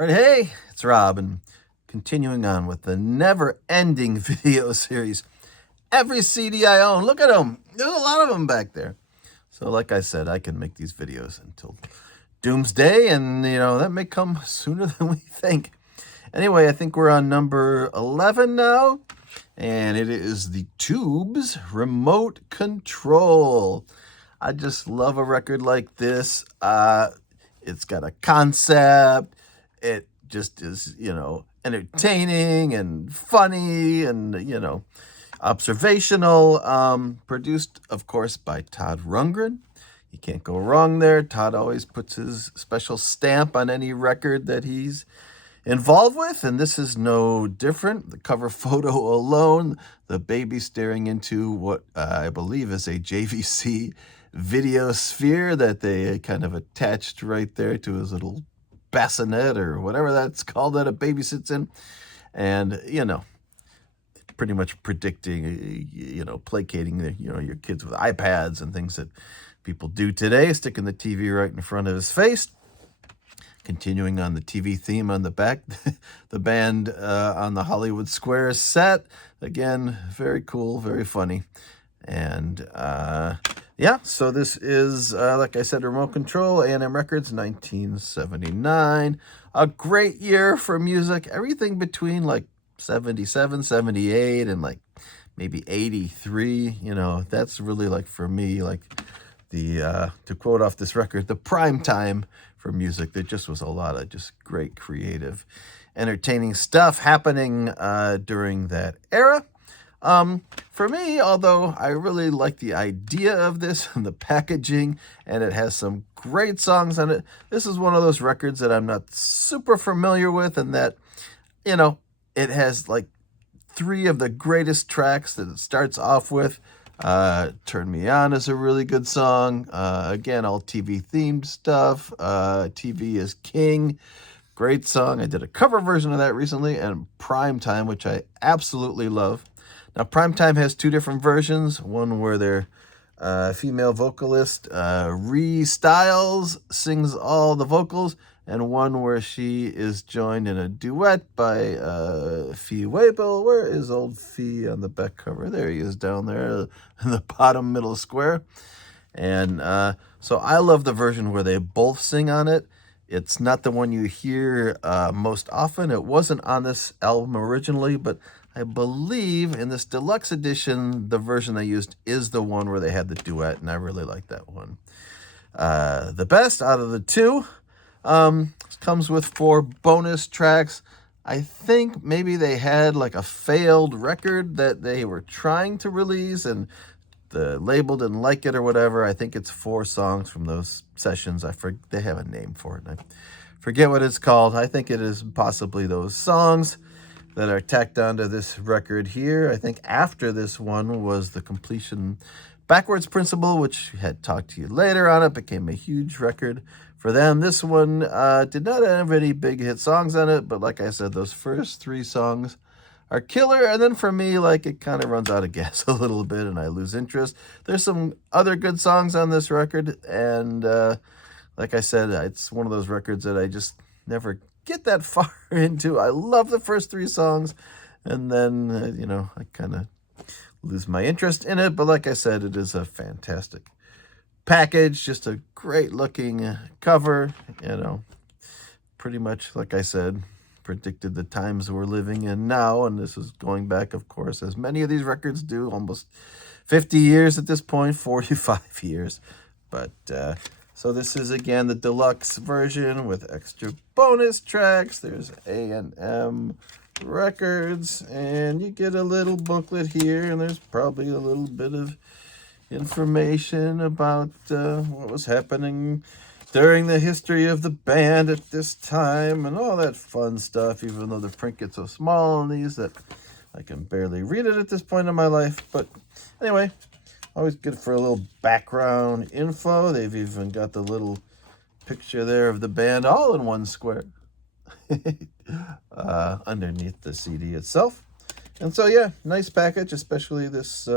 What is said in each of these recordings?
All right, hey, it's Rob, and continuing on with the never-ending video series. Every CD I own, look at them. There's a lot of them back there. So like I said, I can make these videos until doomsday, and, that may come sooner than we think. Anyway, I think we're on number 11 now, and it is the Tubes Remote Control. I just love a record like this. It's got a concept. It just is, entertaining and funny and, observational. Produced, of course, by Todd Rundgren. You can't go wrong there. Todd always puts his special stamp on any record that he's involved with, and this is no different. The cover photo alone, the baby staring into what I believe is a JVC video sphere that they kind of attached right there to his little bassinet or whatever that's called that a baby sits in. And, pretty much predicting, placating, your kids with iPads and things that people do today, sticking the TV right in front of his face. Continuing on the TV theme on the back, the band on the Hollywood Squares set. Again, very cool, very funny. And so this is, like I said, Remote Control, A&M Records, 1979. A great year for music. Everything between like 77, 78, and like maybe 83. That's really like for me, like the, to quote off this record, the prime time for music. There just was a lot of just great, creative, entertaining stuff happening during that era. For me, although I really like the idea of this and the packaging, and it has some great songs on it, this is one of those records that I'm not super familiar with, and that, it has like 3 of the greatest tracks that it starts off with. Turn Me On is a really good song. Again, all TV themed stuff. TV is King. Great song. I did a cover version of that recently. And Primetime, which I absolutely love. Now, Primetime has 2 different versions. One where their female vocalist, Ree Styles, sings all the vocals. And one where she is joined in a duet by Fee Waybill. Where is old Fee on the back cover? There he is down there in the bottom middle square. And so I love the version where they both sing on it. It's not the one you hear most often. It wasn't on this album originally, but I believe in this deluxe edition, the version they used is the one where they had the duet, and I really like that one. The best out of the 2 comes with 4 bonus tracks. I think maybe they had like a failed record that they were trying to release and the label didn't like it or whatever. I think it's 4 songs from those sessions. They have a name for it. I forget what it's called. I think it is possibly those songs that are tacked onto this record here. I think after this one was the Completion Backwards Principle, which had talked to you later on. It became a huge record for them. This one did not have any big hit songs on it, but like I said, those first 3 songs are killer. And then for me, like, it kind of runs out of gas a little bit and I lose interest. There's some other good songs on this record. And like I said, it's one of those records that I just never get that far into. I love the first 3 songs. And then, I kind of lose my interest in it. But like I said, it is a fantastic package, just a great looking cover, pretty much, like I said, predicted the times we're living in now. And this is going back, of course, as many of these records do, almost 50 years at this point, 45 years. But so this is, again, the deluxe version with extra bonus tracks. There's A&M Records, and you get a little booklet here, and there's probably a little bit of information about what was happening during the history of the band at this time and all that fun stuff, even though the print gets so small on these that I can barely read it at this point in my life. But anyway, always good for a little background info. They've even got the little picture there of the band all in one square underneath the CD itself. And so, yeah, nice package, especially this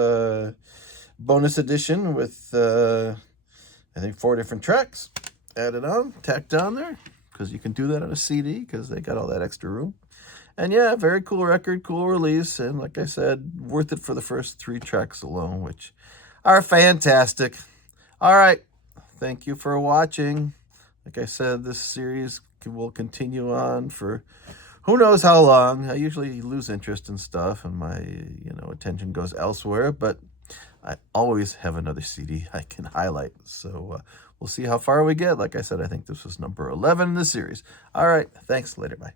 bonus edition with, I think, 4 different tracks added on, tacked on there. because you can do that on a CD because they got all that extra room. And yeah, very cool record, cool release. And like I said, worth it for the first 3 tracks alone, which are fantastic. All right. Thank you for watching. Like I said, this series will continue on for who knows how long. I usually lose interest in stuff and my, attention goes elsewhere, but I always have another CD I can highlight. So we'll see how far we get. Like I said, I think this was number 11 in the series. All right. Thanks. Later. Bye.